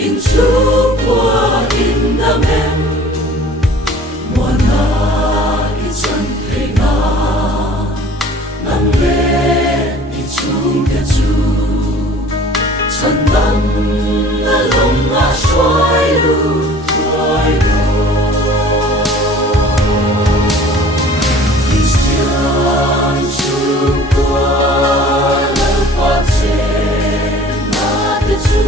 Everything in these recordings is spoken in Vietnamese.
in Chúa qua in nam em mùa na in chân thề na nắng lên in chung cái chú chân nắng na lông na xoay lu thoải Christian chung qua lâu qua trên na te chú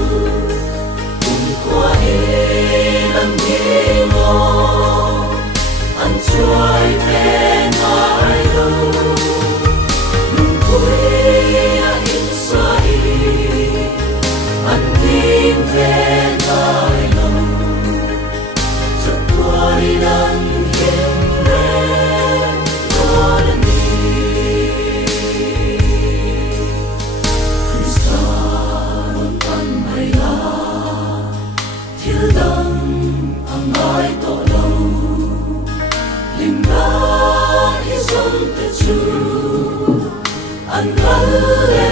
qua ilang himo ang joy về nai lo nung kuya insai ang din về nai lo sa qua ilang himre lo ni Kristan pan mai la Thiêu đăng ang ai tổ lâu Lim ra hi sông te chu An gắn lên